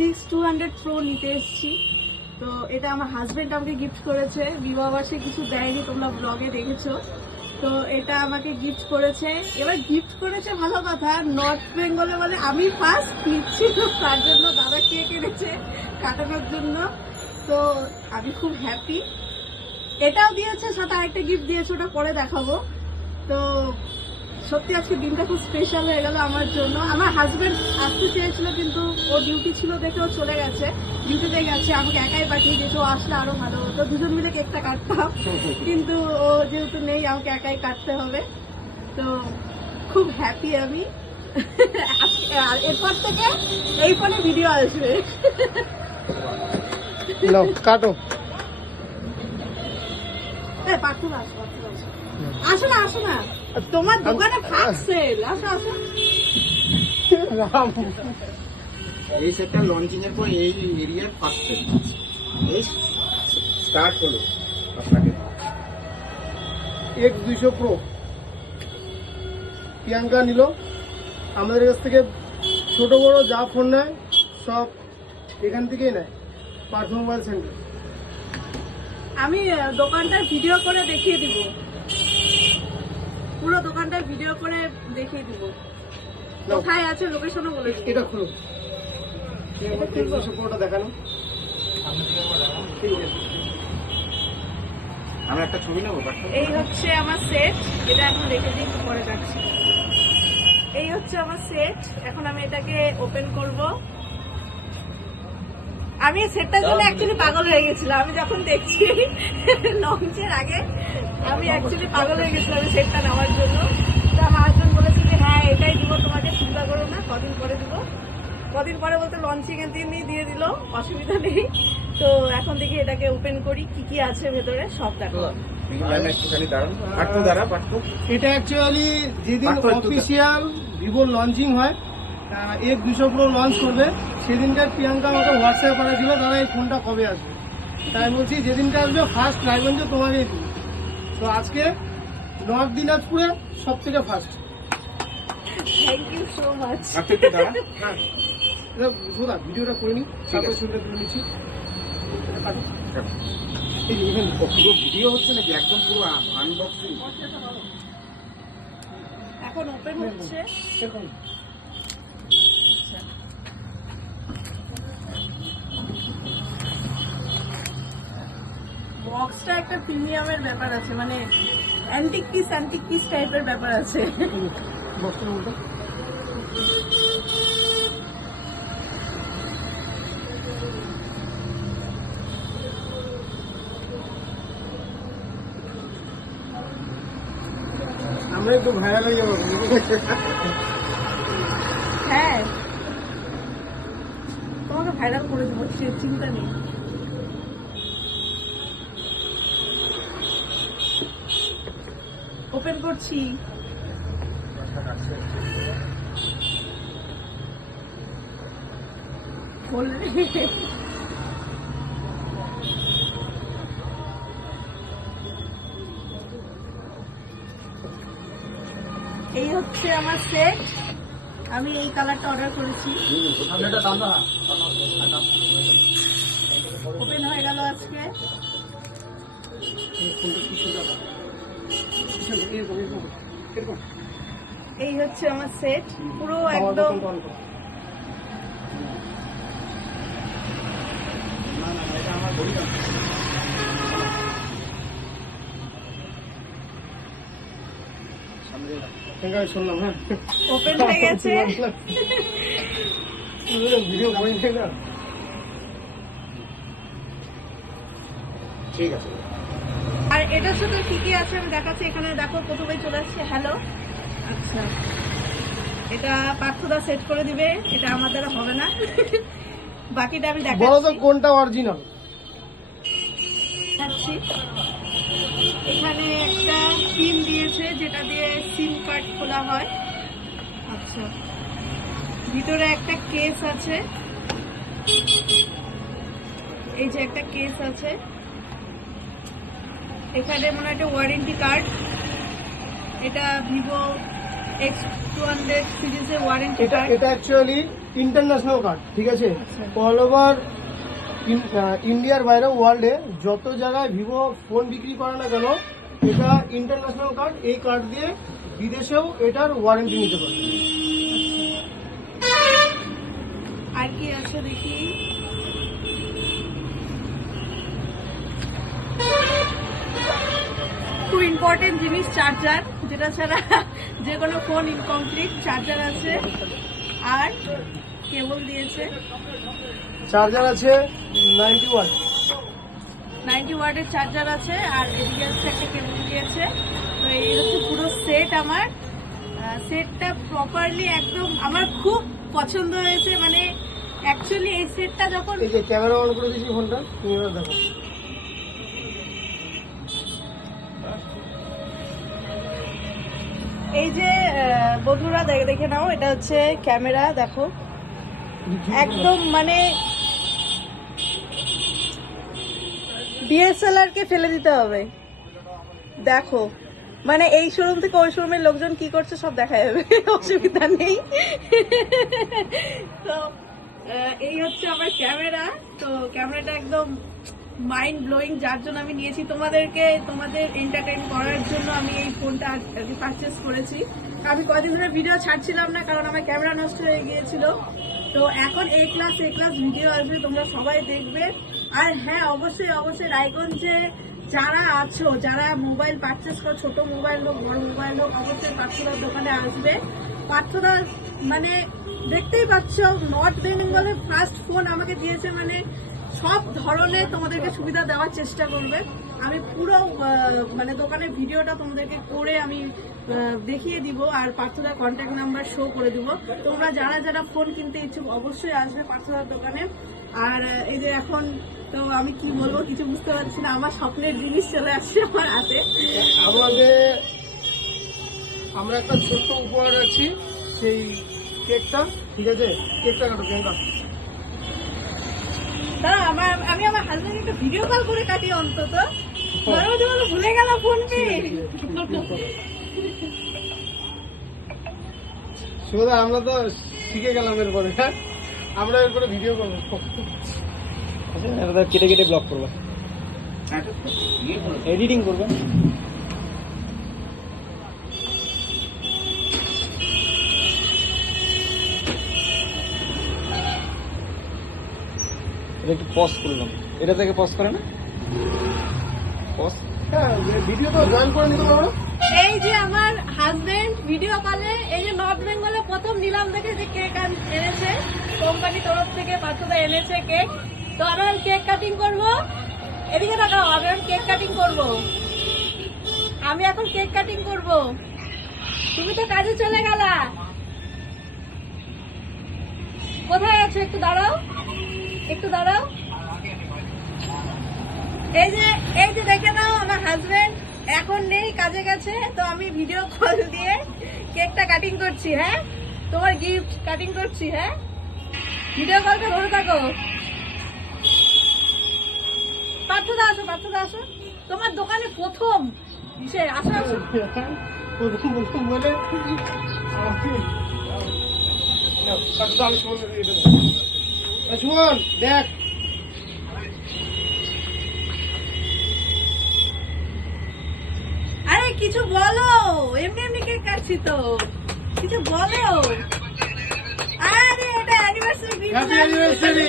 A6200 Pro নিতে এসেছি। তো এটা আমার হাজবেন্ড আমাকে গিফট করেছে, বিবাহবার্ষে কিছু দেয়নি, তোমরা ব্লগে দেখেছো। তো এটা আমাকে গিফট করেছে। এবার গিফট করেছে ভালো কথা, নর্থ বেঙ্গলে বলে আমি ফার্স্ট নিচ্ছি, তো তার জন্য দাদা কেক এনেছে কাটানোর জন্য। তো আমি খুব হ্যাপি। এটাও দিয়েছে, সাথে আরেকটা গিফট দিয়েছে, ওটা পরে দেখাবো। তো সত্যি আজকে দিনটা খুব স্পেশাল হয়ে গেল আমার জন্য। আমার হাজবেন্ড আসতে চেয়েছিল কিন্তু ও ডিউটি ছিল দেখে ও চলে গেছে, ডিউটিতে গেছে, আমাকে একাই পাঠিয়ে দিয়েছে। ও আসলে আরো ভালো হতো, দুজন মিলে কেকটা কাটতাম, কিন্তু ও যেহেতু নেই আমাকে একাই কাটতে হবে। তো খুব হ্যাপি আমি। আর এরপর থেকে এই ফোনে ভিডিও আসবে। কাটো। পাঠু আসো না, আসো না, তোমার দোকানে ফার্স্ট সেল, আসো আসো। এই সেটটা লঞ্চিং এর পর এই এরিয়ার ফার্স্ট সেল এই স্টার্ট হলো আপনাকে। X200 Pro প্রিয়াঙ্কা নিল আমাদের কাছ থেকে। ছোট বড় যা ফোন নেয় সব এখান থেকেই নেয়, পার্থ মোবাইল সেন্টার। আমি দোকানটার ভিডিও করে দেখিয়ে দিব, পুরো দোকানটার ভিডিও করে দেখিয়ে দিব, কোথায় আছে লোকেশনও বলে দিব। এটা খুলো, X200 Proটা দেখানো। আমরা একটা ছবি নেবো। এই হচ্ছে আমার সেট, এটা এখন রেখে দিই, পরে রাখছি। এই হচ্ছে আমার সেট, এখন আমি এটাকে ওপেন করব। আমি এই সেটটার জন্য অ্যাকচুয়ালি পাগল হয়ে গেছিলাম। আমি যখন দেখছি লঞ্চের আগে আমি অ্যাকচুয়ালি পাগল হয়ে গেছিলাম এই সেটটা নেওয়ার জন্য। তো আমার হাজবেন্ড বলেছে যে হ্যাঁ এটাই দিব তোমাকে, চিন্তা করো না, কদিন পরে দিব। কদিন পরে বলতে লঞ্চিং এর দিনই দিয়ে দিল, অসুবিধা নেই। তো এখন দেখি এটাকে ওপেন করি, কি কি আছে ভেতরে সব দেখো। একটুখানি দাঁড়ান, পাঠ্য দ্বারা পাঠ্য। এটা অ্যাকচুয়ালি যেদিন পাঠ্য একটু অফিসিয়াল ভিভোর লঞ্চিং হয়, X200 Pro লঞ্চ করবে, সেদিনকার প্রিয়াঙ্কা আমাকে হোয়াটসঅ্যাপ পাঠিয়েছিল দাদা এই ফোনটা কবে আসবে। তাই বলছি যেদিনকে আসবে ফার্স্ট রায়গঞ্জে তোমাকেই দিই। তো আজকে নর্থ দিনাজপুরে সব থেকে first. Thank you so much. আপনি একটু দাঁড়ান। হ্যাঁ সোদা ভিডিওটা করে নিই, তারপরে ছবিটা তুলে নিচ্ছি। এই যে এখানে পুরো ভিডিও হচ্ছে নাকি একদম পুরো আনবক্সিং? এখন ওপেন হচ্ছে। এরকম বক্সটা একটা প্রিমিয়ামের ব্যাপার আছে, মানে অ্যান্টিক পিস টাইপের ব্যাপার আছে। বক্সের মধ্যে আমরা একটু ভাইরাল হয়ে যাবো। হ্যাঁ তোমাকে ভাইরাল করে দেবো, সে চিন্তা নেই। ওপেন করছি। এই হচ্ছে আমার সেট, আমি এই কালারটা অর্ডার করেছি। ওপেন হয়ে গেল আজকে। এই হচ্ছে আমার সেট, পুরো একদম শুনলাম। হ্যাঁ ওপেন হয়ে গেছে। ভিডিও করে না। ঠিক আছে। আর এটার সাথে কি কি আছে আমি দেখাচ্ছি। এখানে দেখো প্রথমেই চলে আসছে হ্যালো। আচ্ছা এটা পার্থদা সেট করে দিবে, এটা আমার দ্বারা হবে না। বাকিটা আমি বলো তো দেখাচ্ছি। কোনটা অরিজিনাল? এখানে একটা পিন দিয়েছে যেটা দিয়ে সিম কার্ড খোলা হয়। আচ্ছা ভিতরে একটা কেস আছে, এই যে একটা কেস আছে। এখানে মনে হয় একটা ওয়ারেন্টি কার্ড, এটা ভিভো X200 সিরিজের ওয়ারেন্টি কার্ড। এটা অ্যাকচুয়ালি ইন্টারন্যাশনাল কার্ড, ঠিক আছে? আচ্ছা। অল ওভার ইন্ডিয়ার বাইরে ওয়ার্ল্ডে যত জায়গায় ভিভো ফোন বিক্রি করে না কেন, এটা ইন্টারন্যাশনাল কার্ড। এই কার্ড দিয়ে বিদেশেও এটার ওয়ারেন্টি নিতে পারবে। আর কি আছে দেখি। খুব ইম্পর্টেন্ট জিনিস, চার্জার, যেটা ছাড়া যে কোনো ফোন ইনকমপ্লিট। চার্জার আছে আর কেবল দিয়েছে, চার্জার আছে 90 ওয়াট। 90 ওয়াটের চার্জার আছে, আর এদিকে হচ্ছে একটা কেবল দিয়েছে। তো এই হচ্ছে পুরো সেট আমার। সেটটা প্রপারলি একদম আমার খুব পছন্দ হয়েছে। মানে অ্যাকচুয়ালি এই সেটটা যখন এই যে ক্যামেরা অন করে দিয়েছি ফোনটা, তুমি এবার দেখো। এই যে বন্ধুরা দেখে নাও, এটা হচ্ছে ক্যামেরা, দেখো একদম মানে ডিএসএলআর কে ফেলে দিতে হবে। দেখো মানে এই শোরুম থেকে ওই শোরুমের লোকজন কি করছে সব দেখা যাবে, অসুবিধা নেই। তো এই হচ্ছে আমার ক্যামেরা। তো ক্যামেরাটা একদম মাইন্ড ব্লোয়িং, যার জন্য আমি নিয়েছি তোমাদের এন্টারটেইন করার জন্য আমি এই ফোনটা পারচেস করেছি। আমি কদিন ধরে ভিডিও ছাড়ছিলাম না, কারণ আমার ক্যামেরা নষ্ট হয়ে গিয়েছিল। তো এখন এ ক্লাস ভিডিও আসবে, তোমরা সবাই দেখবে। আর হ্যাঁ, অবশ্যই রায়গঞ্জে যারা আছো, যারা মোবাইল পারচেস করো, ছোট মোবাইল হোক বড় মোবাইল হোক, অবশ্যই পার্থদার দোকানে আসবে। পার্থদা মানে দেখতেই পাচ্ছ, নর্থ বেঙ্গলের ফার্স্ট ফোন আমাকে দিয়েছে। মানে সব ধরনের তোমাদেরকে সুবিধা দেওয়ার চেষ্টা করবে। আমি পুরো মানে দোকানের ভিডিওটা তোমাদেরকে করে আমি দেখিয়ে দিব, আর পার্থদার কন্ট্যাক্ট নাম্বার শো করে দিব। তোমরা যারা ফোন কিনতে ইচ্ছুক অবশ্যই আসবে পার্থদার দোকানে। আর এই যে এখন তো আমি কি বলবো কিছু বুঝতে পারছি না, আমার স্বপ্নের জিনিস চলে আসছে আমার হাতে। আমরা একটা ছোট্ট উপহার রাখছি, সেই কেকটা, ঠিক আছে? কেকটা কাটো, কেক কাটো। দাঁড়া, আমি আমার হাজবেন্ড একটা ভিডিও কল করে কাটি অন্তত। ভুলে গেল ফোন পে। সুবিধা আমরা তো শিখে গেলাম এরপরে। হ্যাঁ, আমরা এরপরে ভিডিও করবো। আচ্ছা, কেটে কেটে ব্লক করবো, এডিটিং করবো। এটা একটু পজ করলাম, এটা থেকে পজ করে না, পজ। হ্যাঁ, ভিডিও তো জয়েন করে নিতে পারো। এই যে আমার হাজবেন্ড ভিডিও কলে, এই যে নর্থ বেঙ্গলে প্রথম নিলাম দেখে যে কেক এনেছে কোম্পানি তরফ থেকে, পার্থদা এনেছে কেক। তো আমি কেক কাটিং করবো, এদিকে তাকাও, আমি এখন কেক কাটিং করবো। আমি এখন কেক কাটিং করবো, তুমি তো কাজে চলে গেলা, কোথায় আছো? একটু দাঁড়াও। এই যে দেখে নাও, আমার হাজবেন্ড এখন নেই, কাজে গেছে। তো আমি ভিডিও কল দিয়ে কেকটা কাটিং করছি। হ্যাঁ, তোমার গিফট কাটিং করছি। হ্যাঁ, ভিডিও কলটা ধরে থাকো। পার্থদা আসো, তোমার দোকানে প্রথম আসো। প্রথম বলে সুমন দেখ, আরে কিছু বলো, এমনি কেক কাটছি তো, কিছু বলো। আরে এটা অ্যানিভার্সারি হ্যাপি অ্যানিভার্সারি।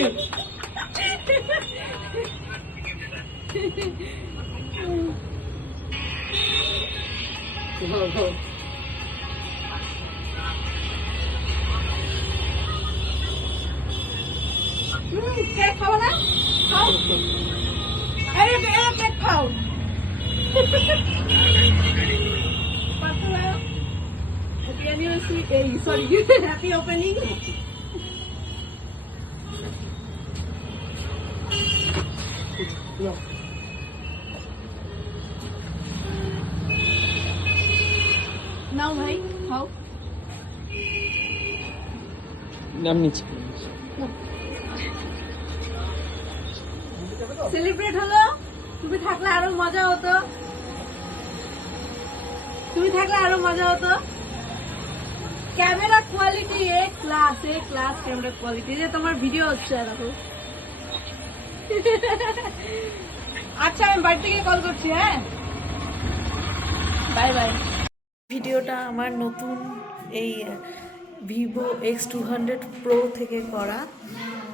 কেক খাবো না? খাও। আরে কেক খাও। Happy anniversary, sorry, happy opening. নাও ভাই, খাও। নাম নিচ্ছি। সেলিব্রেট হলো, তুমি থাকলে আরো মজা হতো। ক্যামেরা কোয়ালিটি এ ক্লাস ক্যামেরা কোয়ালিটি। যে তোমার ভিডিও হচ্ছে দেখো। আচ্ছা আমি বাড়ি থেকে কল করছি, হ্যাঁ বাই বাই। ভিডিওটা আমার নতুন এই ভিভো X200 Pro থেকে করা।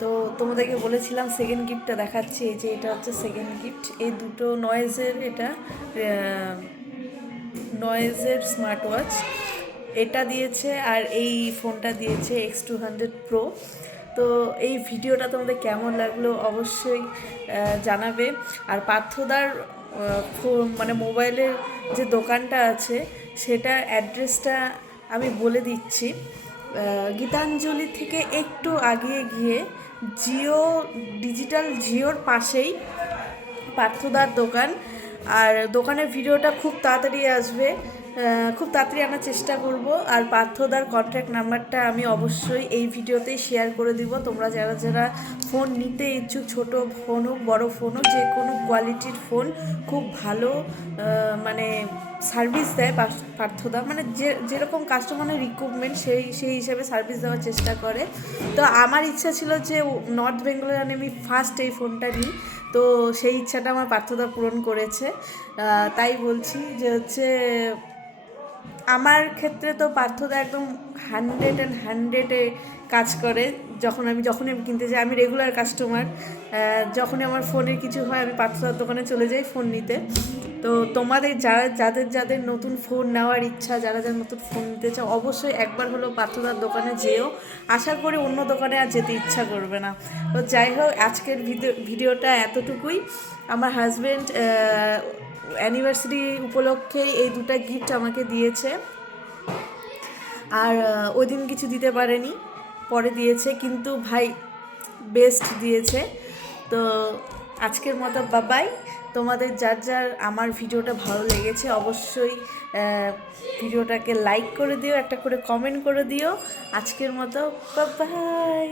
তো তোমাদেরকে বলেছিলাম সেকেন্ড গিফটটা দেখাচ্ছি, এই যে এটা হচ্ছে সেকেন্ড গিফট। এই দুটো নয়েজের, এটা নয়েজের স্মার্ট ওয়াচ এটা দিয়েছে, আর এই ফোনটা দিয়েছে X200 Pro। তো এই ভিডিওটা তোমাদের কেমন লাগলো অবশ্যই জানাবে। আর পার্থদার মানে মোবাইলের যে দোকানটা আছে সেটার অ্যাড্রেসটা আমি বলে দিচ্ছি। গীতাঞ্জলি থেকে একটু আগিয়ে গিয়ে জিও ডিজিটাল জিওর পাশেই পার্থদার দোকান। আর দোকানের ভিডিওটা খুব তাড়াতাড়ি আসবে, খুব তাড়াতাড়ি আনার চেষ্টা করব। আর পার্থদার কন্ট্যাক্ট নাম্বারটা আমি অবশ্যই এই ভিডিওতেই শেয়ার করে দিব। তোমরা যারা যারা ফোন নিতে ইচ্ছুক, ছোট ফোন হোক বড় ফোন হোক, যে কোনো কোয়ালিটির ফোন খুব ভালো মানে সার্ভিস দেয় পার্থদা। মানে যেরকম কাস্টমারের রিক্রুটমেন্ট সেই হিসাবে সার্ভিস দেওয়ার চেষ্টা করে। তো আমার ইচ্ছা ছিল যে নর্থ বেঙ্গলের আমি ফার্স্ট এই ফোনটা নিই, তো সেই ইচ্ছাটা আমার পার্থদা পূরণ করেছে। তাই বলছি যে হচ্ছে আমার ক্ষেত্রে তো পার্থদা একদম 100 কাজ করে। যখনই আমি কিনতে যাই, আমি রেগুলার কাস্টমার। যখনই আমার ফোনের কিছু হয় আমি পার্থদার দোকানে চলে যাই ফোন নিতে। তো তোমাদের যাদের নতুন ফোন নেওয়ার ইচ্ছা, যারা নতুন ফোন নিতে চাও, অবশ্যই একবার হলো পার্থদার দোকানে যেও। আশা করি অন্য দোকানে আর যেতে ইচ্ছা করবে না। তো যাই হোক, আজকের ভিডিওটা এতটুকুই। আমার হাজব্যান্ড অ্যানিভার্সারি উপলক্ষে এই দুটো গিফট আমাকে দিয়েছে। আর ওই দিন কিছু দিতে পারেনি, পরে দিয়েছে, কিন্তু ভাই বেস্ট দিয়েছে। তো আজকের মতো বাবাই। তোমাদের যার আমার ভিডিওটা ভালো লেগেছে অবশ্যই ভিডিওটাকে লাইক করে দিও, একটা করে কমেন্ট করে দিও। আজকের মতো বাবাই।